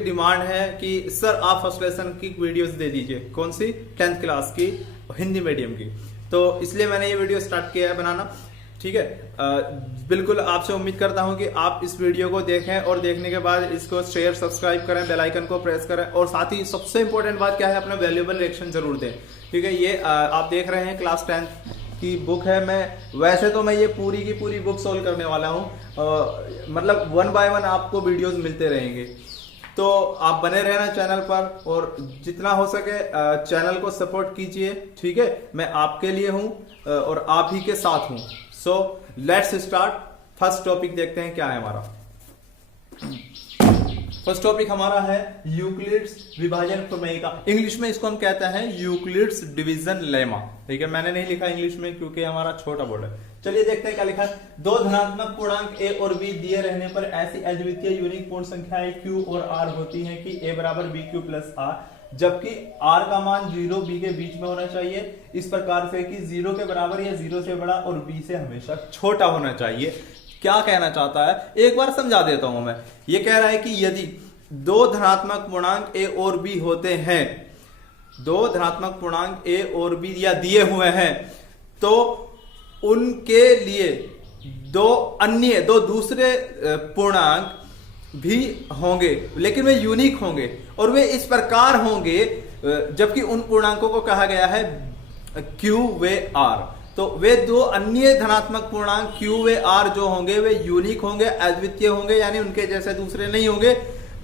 Demand है कि sir आप फर्स्ट लेसन की वीडियोस दे दीजिए। कौन सी? 10th क्लास की, हिंदी मीडियम की। तो इसलिए मैंने ये वीडियो स्टार्ट किया है बनाना। ठीक है, बिल्कुल आपसे उम्मीद करता हूं कि आप इस वीडियो को देखें और देखने के बाद इसको शेयर सब्सक्राइब करें, बेल आइकन को प्रेस करें और साथ ही सबसे इंपॉर्टेंट बात क्या है, अपना वैल्यूएबल रिएक्शन जरूर दें। ठीक है, ये आप देख रहे हैं क्लास 10th की बुक है। वैसे तो मैं ये पूरी की पूरी बुक सोल्व करने वाला हूँ, मतलब 1 बाय 1 आपको वीडियोस मिलते रहेंगे। तो आप बने रहना चैनल पर और जितना हो सके चैनल को सपोर्ट कीजिए। ठीक है, मैं आपके लिए हूं और आप ही के साथ हूं। So let's start. First topic देखते हैं क्या है हमारा। फर्स्ट टॉपिक हमारा है यूक्लिड्स विभाजन प्रमेय का। इंग्लिश में इसको हम कहते हैं यूक्लिड्स डिवीजन लेमा। ठीक है, मैंने नहीं लिखा इंग्लिश में क्योंकि हमारा छोटा बोर्ड है। चलिए देखते हैं क्या लिखा है। दो धनात्मक पूर्णांक ए और बी दिए रहने पर ऐसी अद्वितीय यूनिक पूर्ण संख्याएं क्यू और आर होती हैं कि ए बराबर बी क्यू प्लस आर, जबकि आर का मान 0 बी के बीच में होना चाहिए, इस प्रकार से कि 0 के बराबर या 0 से बड़ा और बी से हमेशा छोटा होना चाहिए। क्या कहना चाहता है एक बार समझा देता हूं मैं। ये कह रहा है कि यदि दो धनात्मक पूर्णांक ए और बी होते हैं, दो धनात्मक पूर्णांक ए और बी या दिए हुए हैं, तो उनके लिए दो दूसरे पूर्णांक भी होंगे, लेकिन वे यूनिक होंगे और वे इस प्रकार होंगे, जबकि उन पूर्णांकों को कहा गया है क्यू वे आर। तो वे दो अन्य धनात्मक पूर्णांक क्यू वे आर जो होंगे वे यूनिक होंगे, अद्वितीय होंगे, यानी उनके जैसे दूसरे नहीं होंगे,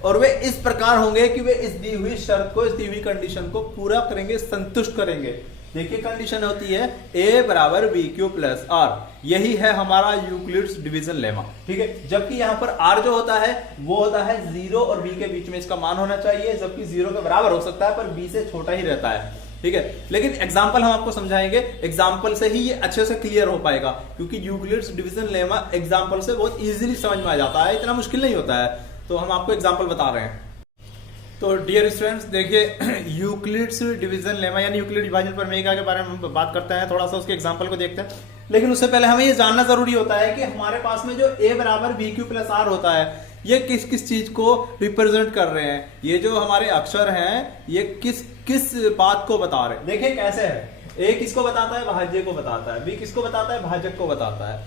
और वे इस प्रकार होंगे कि वे इस दी हुई शर्त को, इस दी हुई कंडीशन को पूरा करेंगे, संतुष्ट करेंगे। देखिए कंडीशन होती है a बराबर बी क्यू प्लस आर। यही है हमारा यूक्लिड्स डिवीजन लेमा। ठीक है, जबकि यहां पर r जो होता है वो होता है 0 और b के बीच में इसका मान होना चाहिए, जबकि 0 के बराबर हो सकता है पर b से छोटा ही रहता है। ठीक है, लेकिन एग्जाम्पल हम आपको समझाएंगे, एग्जाम्पल से ही ये अच्छे से क्लियर हो पाएगा, क्योंकि यूक्लिड्स डिवीजन लेमा एग्जाम्पल से बहुत इजीली समझ में आ जाता है, इतना मुश्किल नहीं होता है। तो हम आपको एग्जाम्पल बता रहे हैं। तो डियर स्टूडेंट्स देखिए, यूक्लिड्स डिवीजन लेमा यानी यूक्लिड विभाजन प्रमेय के बारे में हम बात करते हैं, थोड़ा सा उसके एग्जांपल को देखते हैं। लेकिन उससे पहले हमें ये जानना जरूरी होता है कि हमारे पास में जो a बराबर बी क्यू प्लस आर होता है, ये किस किस चीज को रिप्रेजेंट कर रहे हैं। ये जो हमारे अक्षर हैं ये किस किस बात को बता रहे हैं। देखिए कैसे है, a किसको बताता है? भाज्य को बताता है। b किसको बताता है? भाजक को बताता है।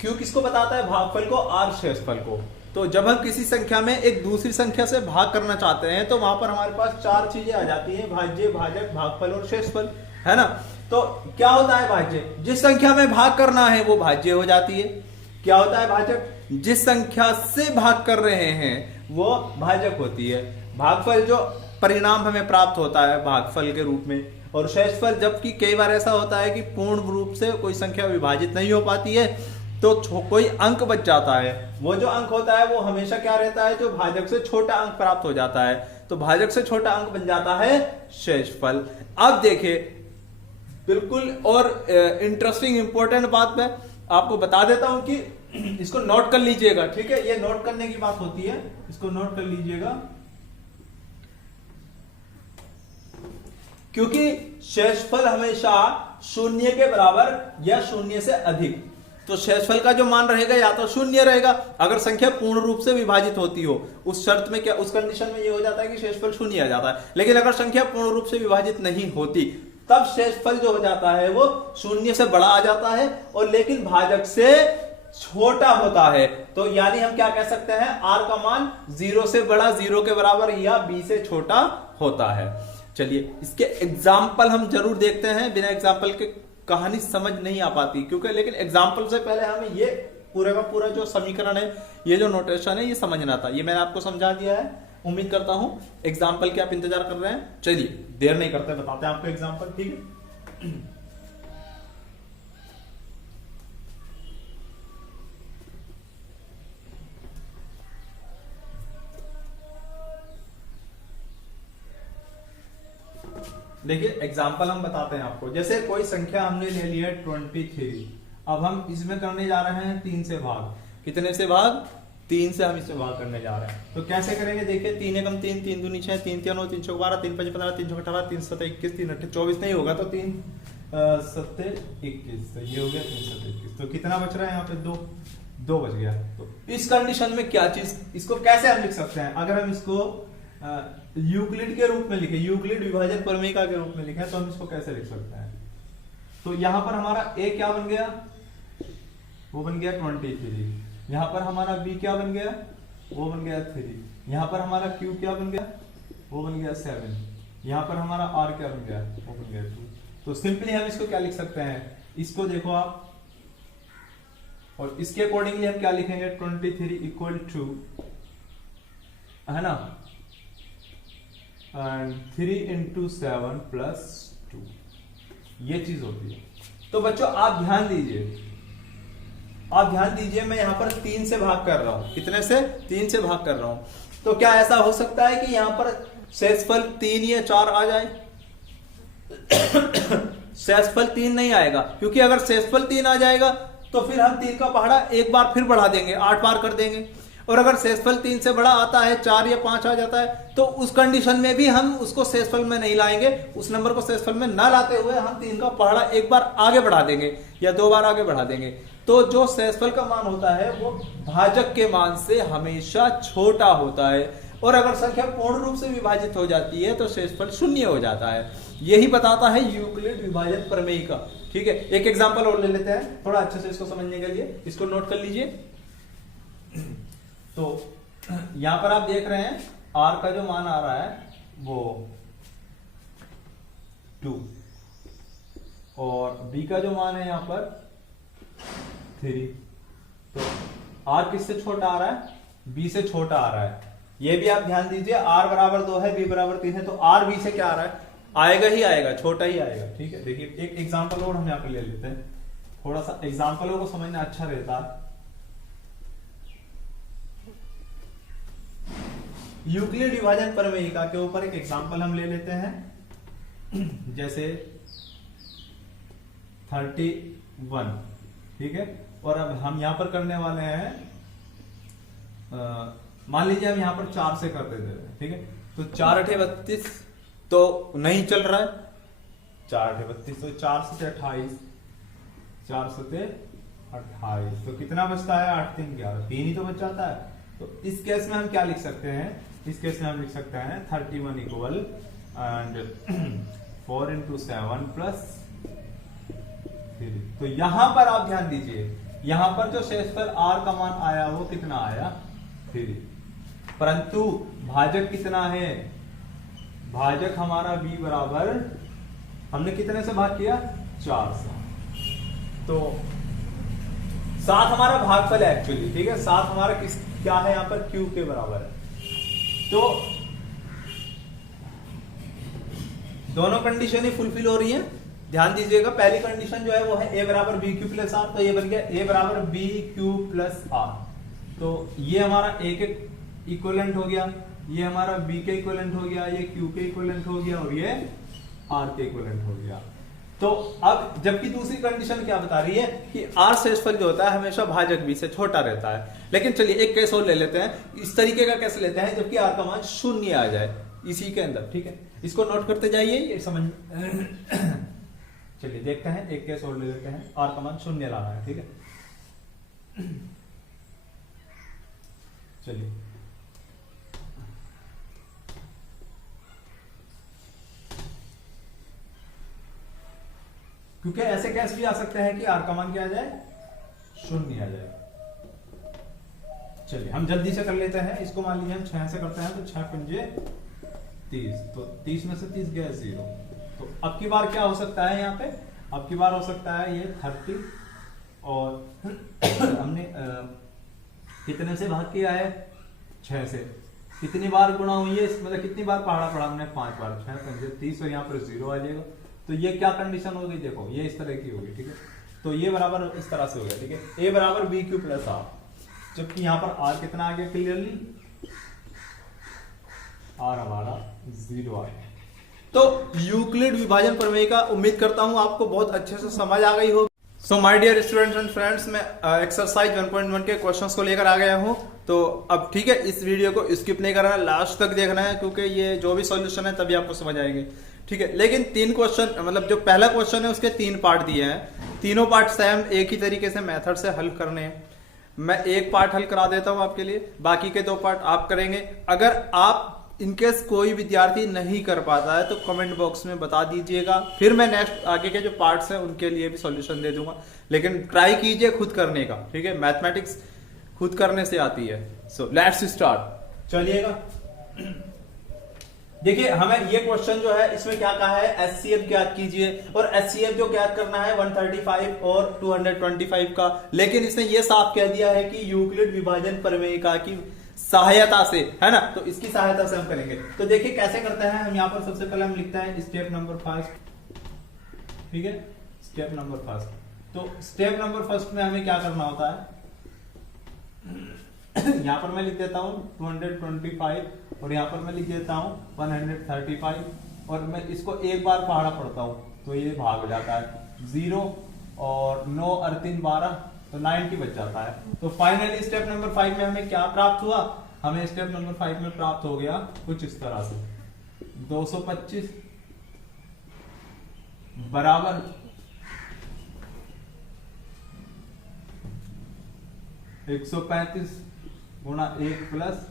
q किसको बताता है? भागफल को। r शेषफल को। तो जब हम किसी संख्या में एक दूसरी संख्या से भाग करना चाहते हैं तो वहां पर हमारे पास 4 चीजें आ जाती हैं, भाज्य, भाजक, भागफल और शेषफल, है ना। तो क्या होता है भाज्य? जिस संख्या में भाग करना है वो भाज्य हो जाती है। क्या होता है भाजक? जिस संख्या से भाग कर रहे हैं वो भाजक होती है। भागफल जो परिणाम हमें प्राप्त होता है भागफल के रूप में, और शेषफल जबकि कई बार ऐसा होता है कि पूर्ण रूप से कोई संख्या विभाजित नहीं हो पाती है तो कोई अंक बच जाता है, वो जो अंक होता है वो हमेशा क्या रहता है? जो भाजक से छोटा अंक प्राप्त हो जाता है, तो भाजक से छोटा अंक बन जाता है शेषफल। अब देखिए बिल्कुल और इंटरेस्टिंग इंपॉर्टेंट बात मैं आपको बता देता हूं कि इसको नोट कर लीजिएगा। ठीक है, ये नोट करने की बात होती है, इसको नोट कर लीजिएगा, क्योंकि शेषफल हमेशा 0 के बराबर या 0 से अधिक, तो शेषफल का जो मान रहेगा या तो 0 रहेगा अगर संख्या पूर्ण रूप से विभाजित होती हो। उस शर्त में क्या, उस कंडीशन में ये हो जाता है कि शेषफल 0 आ जाता है। लेकिन अगर संख्या पूर्ण रूप से विभाजित नहीं होती तब शेषफल जो हो जाता है वो 0 से बड़ा आ जाता है और लेकिन भाजक से छोटा होता है। तो यानी हम क्या कह सकते हैं? r का मान 0 से बड़ा, 0 के बराबर या b से छोटा होता है। चलिए इसके एग्जाम्पल हम जरूर देखते हैं, बिना एग्जाम्पल के कहानी समझ नहीं आ पाती, क्योंकि लेकिन एग्जाम्पल से पहले हमें ये पूरा का पूरा जो समीकरण है, ये जो नोटेशन है, ये समझना था। ये मैंने आपको समझा दिया है, उम्मीद करता हूं एग्जाम्पल के आप इंतजार कर रहे हैं। चलिए देर नहीं करते, बताते हैं आपको एग्जाम्पल। ठीक है, देखिए एग्जाम्पल हम बताते हैं आपको। जैसे कोई संख्या हमने ले ली है 23, अब हम इसमें करने जा रहे हैं 3 से भाग। कितने से भाग? 3 से हम इसमें भाग करने जा रहे हैं। तो कैसे करेंगे? देखिए 3 एकम 3, 3 दूनी 6, 3 3 9, 3 6 12, 3 5 15, 3 6 18, 3 7 21, 3 8 24 नहीं होगा तो 3 7 21, तो ये हो गया 3 7 21। तो कितना बच रहा है यहाँ पे? 2 बच गया। तो इस कंडीशन में क्या चीज, इसको कैसे हम लिख सकते हैं? अगर हम इसको यूक्लिड के रूप में लिखे, यूक्लिड विभाजन प्रमेयिका के रूप में लिखे, तो हम इसको कैसे लिख सकते हैं? तो यहां पर हमारा a क्या बन गया, वो बन गया 23। यहां पर हमारा b क्या बन गया, वो बन गया 3। यहां पर हमारा q क्या बन गया, वो बन गया 7। यहां पर हमारा r क्या बन गया, वो बन गया 2। तो सिंपली हम इसको क्या लिख सकते हैं, इसको देखो आप, और इसके अकॉर्डिंगली हम क्या लिखेंगे, 23 इक्वल टू, है ना, एंड 3 इंटू 7 प्लस 2, ये चीज होती है। तो बच्चों आप ध्यान दीजिए, आप ध्यान दीजिए, मैं यहां पर 3 से भाग कर रहा हूं, कितने से, 3 से भाग कर रहा हूं। तो क्या ऐसा हो सकता है कि यहां पर शेषफल 3 या 4 आ जाए? शेषफल 3 नहीं आएगा, क्योंकि अगर शेषफल 3 आ जाएगा तो फिर हम 3 का पहाड़ा एक बार फिर बढ़ा देंगे, 8 बार कर देंगे। और अगर शेषफल 3 से बड़ा आता है, 4 या 5 आ जाता है, तो उस कंडीशन में भी हम उसको शेषफल में नहीं लाएंगे, उस नंबर को शेषफल में ना लाते हुए हम 3 का पहाड़ा एक बार आगे बढ़ा देंगे या 2 बार आगे बढ़ा देंगे। तो जो शेषफल का मान होता है वो भाजक के मान से हमेशा छोटा होता है, और अगर संख्या पूर्ण रूप से विभाजित हो जाती है तो शेषफल शून्य हो जाता है। यही बताता है यूक्लिड विभाजन प्रमेयिका। ठीक है, एक एग्जांपल और ले लेते हैं थोड़ा अच्छे से इसको समझने के लिए, इसको नोट कर लीजिए। तो यहां पर आप देख रहे हैं r का जो मान आ रहा है वो 2, और b का जो मान है यहां पर 3। तो r किससे छोटा आ रहा है, b से छोटा आ रहा है। ये भी आप ध्यान दीजिए, r बराबर 2 है, b बराबर 3 है, तो r b से क्या आ रहा है, आएगा ही आएगा, छोटा ही आएगा। ठीक है, देखिए एक एग्जांपल और हम यहाँ पे ले लेते हैं, थोड़ा सा एग्जांपलों को समझना अच्छा रहता है। यूक्लिड विभाजन प्रमेयिका के ऊपर एक एग्जांपल हम ले लेते हैं, जैसे 31। ठीक है, और अब हम यहां पर करने वाले हैं, मान लीजिए हम यहां पर 4 से कर देते हैं। ठीक है, तो 4 8 32 तो नहीं चल रहा है, 4 8 32, तो 4 से 28, 4 से 28, तो कितना बचता है, 8 3 11, 3 ही तो बच जाता है। तो इस केस में हम क्या लिख सकते हैं, इस केस में हम लिख सकते हैं 31 इक्वल एंड 4 इंटू 7 प्लस 3। तो यहां पर आप ध्यान दीजिए, यहां पर जो शेषफल r का मान आया वो कितना आया, 3, परंतु भाजक कितना है, भाजक हमारा b बराबर, हमने कितने से भाग किया, 4 से। तो 7 हमारा भागफल है एक्चुअली। ठीक है, 7 हमारा किस क्या है, यहां पर q के बराबर है। तो दोनों कंडीशन ही फुलफिल हो रही है, ध्यान दीजिएगा। पहली कंडीशन जो है वो है a बराबर बी क्यू प्लस आर, तो ये बन गया a बराबर बी क्यू प्लस आर। तो ये हमारा a के इक्विवेलेंट हो गया, ये हमारा b के इक्विवेलेंट हो गया, ये q के इक्विवेलेंट हो गया, और ये r के इक्विवेलेंट हो गया। तो अब जबकि दूसरी कंडीशन क्या बता रही है कि r शेषफल जो होता है हमेशा भाजक b से छोटा रहता है। लेकिन चलिए एक केस और ले लेते हैं, इस तरीके का कैसे लेते हैं जबकि r का मान 0 आ जाए इसी के अंदर। ठीक है, इसको नोट करते जाइए, ये समझ चलिए देखते हैं, एक केस और ले लेते हैं, r का मान 0 लाना है। ठीक है, चलिए क्योंकि ऐसे केस भी आ सकते हैं कि r का मान क्या आ जाए, 0 आ जाए। चलिए हम जल्दी से कर लेते हैं इसको, मान लीजिए हम 6 से करते हैं, तो 6 पंजे 30, तो 30 में से 30 गया 0। तो अब की बार क्या हो सकता है, यहाँ पे अब की बार हो सकता है ये 30, और हमने कितने से भाग किया है, 6 से। कितनी बार गुणा हुई है, मतलब कितनी बार पहाड़ा पढ़ा हमने, 5 बार, 6 पंजे 30, और यहाँ पर 0 आ जाएगा। तो ये क्या कंडीशन हो गई, देखो ये इस तरह की होगी। ठीक है, तो ये बराबर इस तरह से हो गया। ठीक है, a बराबर बी क्यू प्लस आर, जबकि यहां पर r कितना आ गया, क्लियरली r हमारा 0 आ गया। तो यूक्लिड विभाजन प्रमेय का उम्मीद करता हूं आपको बहुत अच्छे से समझ आ गई होगी। So my dear students and friends, मैं एक्सरसाइज 1.1 के क्वेश्चंस को लेकर आ गया हूं। तो अब ठीक है, इस वीडियो को स्किप नहीं करना, लास्ट तक देखना है, क्योंकि ये जो भी सॉल्यूशन है तभी आपको समझ आएंगे। ठीक है, लेकिन 3 क्वेश्चन, मतलब जो पहला क्वेश्चन है उसके 3 पार्ट दिए हैं, तीनों पार्ट सेम एक ही तरीके से मेथड से हल करने हैं। मैं एक पार्ट हल करा देता हूं आपके लिए, बाकी के 2 पार्ट आप करेंगे। अगर आप इनकेस कोई विद्यार्थी नहीं कर पाता है तो कमेंट बॉक्स में बता दीजिएगा, फिर मैं नेक्स्ट आगे के जो पार्ट्स हैं उनके लिए भी सॉल्यूशन दे दूंगा। लेकिन ट्राई कीजिए खुद करने का, ठीक है, मैथमेटिक्स खुद करने से आती है। सो लेट्स स्टार्ट, चलिएगा। देखिए हमें ये क्वेश्चन जो है इसमें क्या कहा है, एचसीएफ ज्ञात कीजिए, और एचसीएफ जो ज्ञात करना है 135 और 225 का, लेकिन इसने ये साफ कह दिया है कि यूक्लिड विभाजन प्रमेयिका की सहायता से, है ना, तो इसकी सहायता से हम करेंगे। तो देखिए कैसे करते हैं हम। यहाँ पर सबसे पहले हम लिखते हैं स्टेप नंबर फर्स्ट, ठीक है, स्टेप नंबर फर्स्ट। तो स्टेप नंबर फर्स्ट में हमें क्या करना होता है, यहां पर मैं लिख देता हूं 225 और यहां पर मैं लिख देता हूं 135, और मैं इसको एक बार पहाड़ा पढ़ता हूं तो ये भाग हो जाता है 0 और 9 और 3 12, तो 90 बच जाता है। तो फाइनली स्टेप नंबर 5 में हमें क्या प्राप्त हुआ, हमें स्टेप नंबर 5 में प्राप्त हो गया कुछ इस तरह से 225 बराबर 135 गुणा 1 प्लस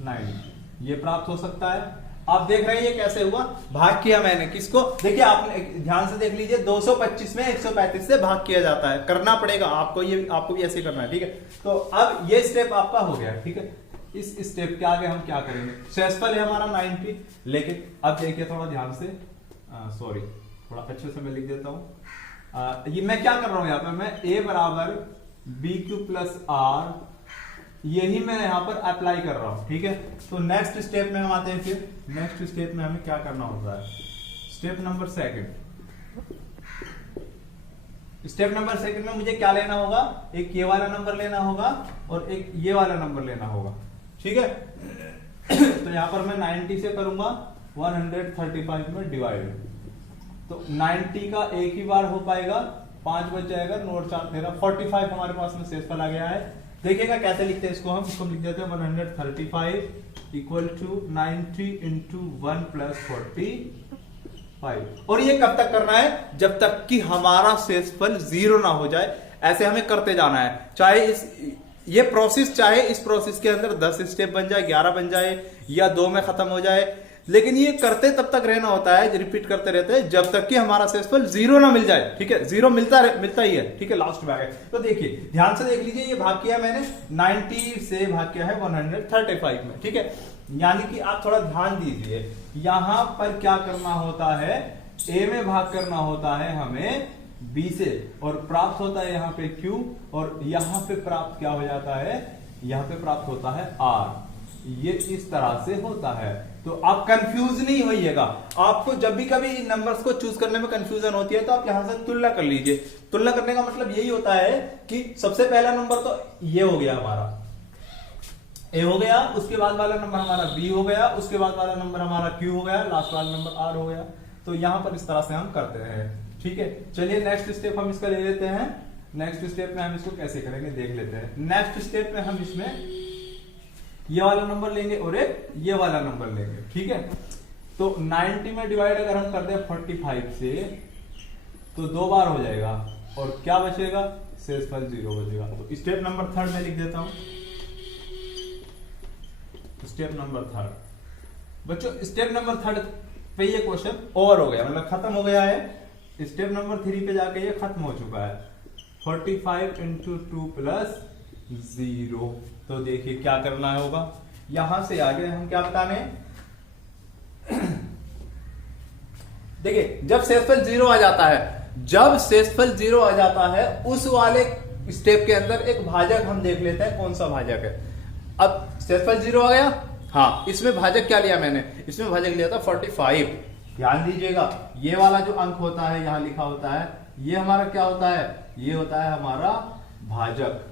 9, ये प्राप्त हो सकता है। आप देख रहे हैं ये कैसे हुआ, भाग किया मैंने किसको, देखिए आपने ध्यान से देख लीजिए 225 में 135 से भाग किया जाता है, करना पड़ेगा आपको, ये आपको भी ऐसे करना है, ठीक है। तो अब ये स्टेप आपका हो गया, ठीक है। इस स्टेप के आगे हम क्या करेंगे, शेषफल है हमारा 90, लेकिन अब देखिए थोड़ा ध्यान से, सॉरी थोड़ा अच्छे से मैं लिख देता हूं। ये मैं क्या कर रहा हूं, यहाँ पे मैं a बराबर बी क्यू प्लस आर, यही मैं यहां पर अप्लाई कर रहा हूं, ठीक है। तो नेक्स्ट स्टेप में हम आते हैं, फिर नेक्स्ट स्टेप में हमें क्या करना होता है, step number second. Step number second में मुझे क्या लेना होगा, एक ये वाला नंबर लेना होगा और एक ये वाला नंबर लेना होगा, ठीक है। तो यहां पर मैं 90 से करूंगा 135 में डिवाइड, तो 90 का एक ही बार हो पाएगा, 5 बच जाएगा, 9 4 13 45 हमारे पास में शेषफल आ गया है। देखिएगा कैसे लिखते हैं इसको, हम इसको लिख देते हैं 135 इक्वल टू 90 इंटू 1 प्लस 45, और ये कब तक करना है, जब तक कि हमारा शेषफल 0 ना हो जाए। ऐसे हमें करते जाना है, चाहे ये प्रोसेस, चाहे इस प्रोसेस के अंदर 10 स्टेप बन जाए, 11 बन जाए, या 2 में खत्म हो जाए, लेकिन ये करते तब तक रहना होता है, रिपीट करते रहते हैं जब तक कि हमारा शेषफल 0 ना मिल जाए, ठीक है। 0 मिलता ही है, ठीक है, लास्ट में आ गया। तो देखिए ध्यान से देख लीजिए, ये भाग किया मैंने 90 से भाग किया है 135 में, ठीक है। यानी कि आप थोड़ा ध्यान दीजिए, यहां पर क्या करना होता है, a में भाग करना होता है हमें b से, और प्राप्त होता है यहाँ पे q, और यहां पे प्राप्त क्या हो जाता है, यहां पे प्राप्त होता है r, ये इस तरह से होता है। तो आप कंफ्यूज नहीं होइएगा, आपको जब भी कभी इन नंबर्स को चूज करने में कंफ्यूजन होती है तो आप यहां से तुलना कर लीजिए। तुलना करने का मतलब यही होता है कि सबसे पहला नंबर तो ये हो गया हमारा a हो गया, उसके बाद वाला नंबर हमारा b हो गया, उसके बाद वाला नंबर हमारा q हो गया, लास्ट वाला नंबर r हो गया। तो यहां पर इस तरह से हम करते हैं, ठीक है। चलिए नेक्स्ट स्टेप हम इसका ले लेते हैं। नेक्स्ट स्टेप में हम इसको कैसे करेंगे देख लेते हैं। नेक्स्ट स्टेप में हम इसमें ये वाला नंबर लेंगे और एक ये वाला नंबर लेंगे, ठीक है। तो 90 में डिवाइड अगर हम करते हैं 45 से, तो 2 बार हो जाएगा, और क्या बचेगा, शेषफल 0 बचेगा। तो स्टेप नंबर 3 में लिख देता हूं, स्टेप नंबर 3। बच्चों स्टेप नंबर 3 पे ये क्वेश्चन ओवर हो गया, मतलब खत्म हो गया है। स्टेप नंबर 3 पे जाके ये खत्म हो चुका है, 45 इंटू 2 प्लस 0। तो देखिए क्या करना होगा, यहां से आगे हम क्या बताने, देखिए जब शेषफल 0 आ जाता है, जब शेषफल 0 आ जाता है उस वाले स्टेप के अंदर एक भाजक हम देख लेते हैं, कौन सा भाजक है। अब शेषफल 0 आ गया, हाँ, इसमें भाजक क्या लिया मैंने, इसमें भाजक लिया था 45। ध्यान दीजिएगा, ये वाला जो अंक होता है यहां लिखा होता है, ये हमारा क्या होता है, ये होता है हमारा भाजक।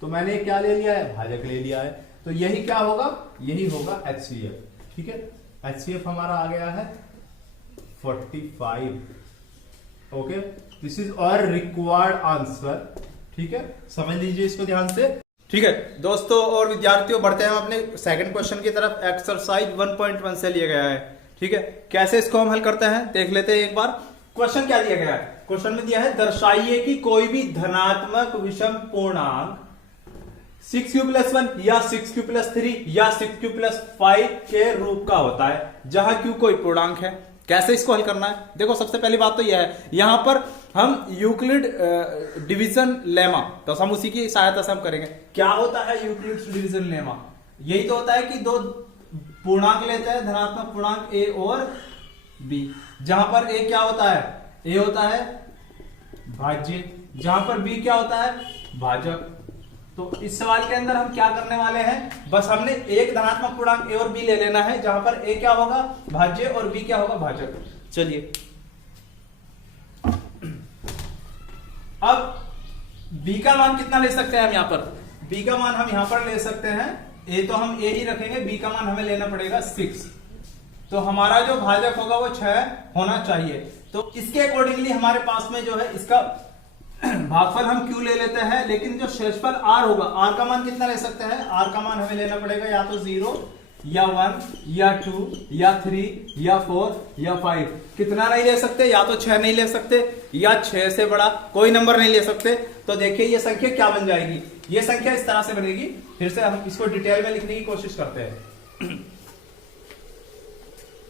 तो मैंने क्या ले लिया है, भाजक ले लिया है। तो यही क्या होगा, यही होगा HCF, ठीक है। HCF हमारा आ गया है 45। Okay, this is our required answer, ठीक है। समझ लीजिए इसको ध्यान से, ठीक है दोस्तों और विद्यार्थियों। बढ़ते हैं हम अपने सेकंड क्वेश्चन की तरफ। एक्सरसाइज 1.1 से लिया गया है, ठीक है। कैसे इसको हम हल करते हैं देख लेते हैं एक बार। क्वेश्चन क्या दिया गया है, क्वेश्चन में दिया है दर्शाइए कि कोई भी धनात्मक विषम पूर्णांक 6q+1 या 6q+3 या 6q+5 के रूप का होता है, जहां q कोई पूर्णांक है। कैसे इसको हल करना है? देखो सबसे पहली बात तो यह है, यहां पर हम यूक्लिड डिवीजन लेमा, तो हम उसी की सहायता से हम करेंगे। क्या होता है यूक्लिड डिवीजन लेमा? यही तो होता है कि दो पूर्णांक लेते हैं, धनात्मक पूर्णांक a और b, जहां पर a क्या होता है? a होता है भाज्य, जहां पर b क्या होता है? भाजक। तो इस सवाल के अंदर हम क्या करने वाले हैं, बस हमने एक धनात्मक पूर्णांक a और b ले लेना है, जहां पर a क्या होगा? भाज्य और b क्या होगा? भाजक। चलिए अब b का मान कितना ले सकते हैं हम यहां पर? b का मान हम यहां पर ले सकते हैं, a तो हम a ही रखेंगे, b का मान हमें लेना पड़ेगा 6। तो हमारा जो भाजक होगा वो 6 होना चाहिए। तो इसके अकॉर्डिंगली हमारे पास में जो है इसका भागफल हम q ले लेते हैं, लेकिन जो शेषफल r होगा, r का मान कितना ले सकते हैं? r का मान हमें लेना पड़ेगा या तो 0 या 1 या 2 या 3 या 4 या 5। कितना नहीं ले सकते? या तो 6 नहीं ले सकते या 6 से बड़ा कोई नंबर नहीं ले सकते। तो देखिए ये संख्या क्या बन जाएगी, ये संख्या इस तरह से बनेगी। फिर से हम इसको डिटेल में लिखने की कोशिश करते हैं।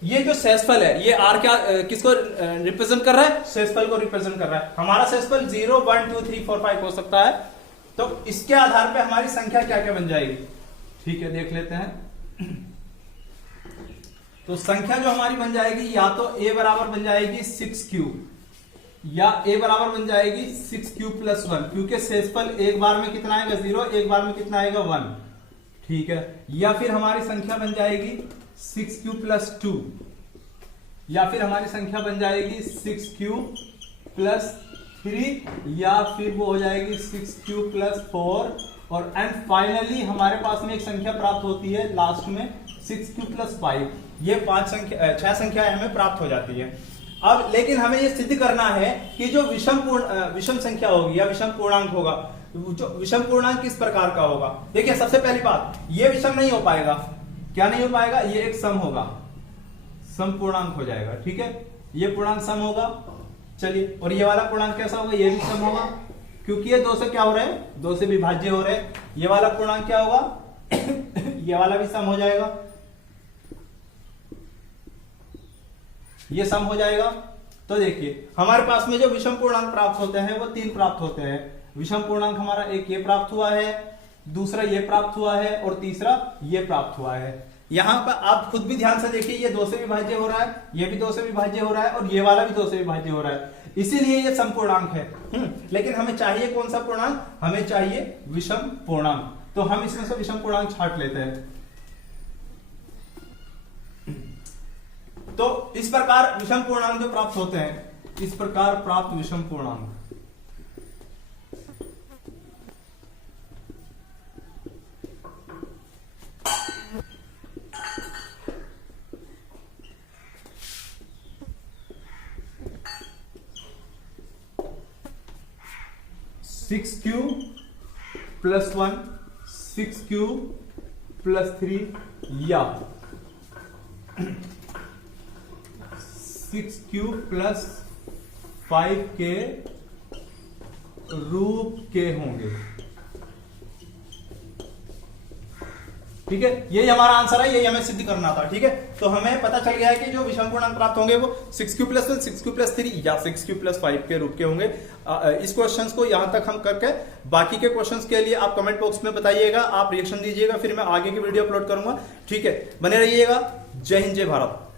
ये जो शेषफल है, ये r क्या किसको रिप्रेजेंट कर रहा है? शेषफल को रिप्रेजेंट कर रहा है। हमारा शेषफल 0 1 2 3 4 5 हो सकता है। तो इसके आधार पे हमारी संख्या क्या क्या बन जाएगी, ठीक है, देख लेते हैं। तो संख्या जो हमारी बन जाएगी, या तो a बराबर बन जाएगी 6q या a बराबर बन जाएगी 6q+1, क्योंकि शेषफल एक बार में कितना आएगा? 0, एक बार में कितना आएगा? 1, ठीक है। या फिर हमारी संख्या बन जाएगी 6q+2, या फिर हमारी संख्या बन जाएगी 6q+3, या फिर वो हो जाएगी 6q+4, और एंड फाइनली हमारे पास में एक संख्या प्राप्त होती है लास्ट में 6q+5। ये 6 संख्याएं हमें प्राप्त हो जाती है। अब लेकिन हमें ये सिद्ध करना है कि जो विषम संख्या होगी या विषम पूर्णांक होगा, जो विषम पूर्णांक किस प्रकार का होगा। देखिए सबसे पहली बात, ये विषम नहीं हो पाएगा। क्या नहीं हो पाएगा? ये एक सम होगा, सम पूर्णांक हो जाएगा, ठीक है। ये पूर्णांक सम होगा। चलिए, और ये वाला पूर्णांक कैसा होगा? ये भी सम होगा, क्योंकि ये 2 से क्या हो रहे हैं? 2 से विभाज्य हो रहे हैं। ये वाला पूर्णांक क्या होगा? ये वाला भी सम हो जाएगा, ये सम हो जाएगा। तो देखिए हमारे पास में जो विषम पूर्णांक प्राप्त होते हैं वो 3 प्राप्त होते हैं। विषम पूर्णांक हमारा एक ये प्राप्त हुआ है, दूसरा ये प्राप्त हुआ है, और तीसरा ये प्राप्त हुआ है। यहां पर आप खुद भी ध्यान से देखिए, ये 2 से विभाज्य हो रहा है, ये भी 2 से विभाज्य हो रहा है, और ये वाला भी 2 से विभाज्य हो रहा है, इसीलिए ये समपूर्णांक है। लेकिन हमें चाहिए कौन सा पूर्णांक? हमें चाहिए विषम पूर्णांक। तो हम इसमें से विषम पूर्णांक छांट लेते हैं। तो इस प्रकार विषम पूर्णांक जो प्राप्त होते हैं, इस प्रकार प्राप्त विषम पूर्णांक, (6q+1) 6q+3 या 6q+5 के रूप के होंगे, ठीक है। यही हमारा आंसर है, यही हमें सिद्ध करना था, ठीक है। तो हमें पता चल गया है कि जो विषम पूर्णांक प्राप्त होंगे वो 6q+1 6q+3 या 6q+5 के रूप के होंगे। इस क्वेश्चंस को यहां तक हम करके बाकी के क्वेश्चंस के लिए आप कमेंट बॉक्स में बताइएगा, आप रिएक्शन दीजिएगा, फिर मैं आगे की वीडियो अपलोड करूंगा, ठीक है। बने रहिएगा। जय हिंद, जय भारत।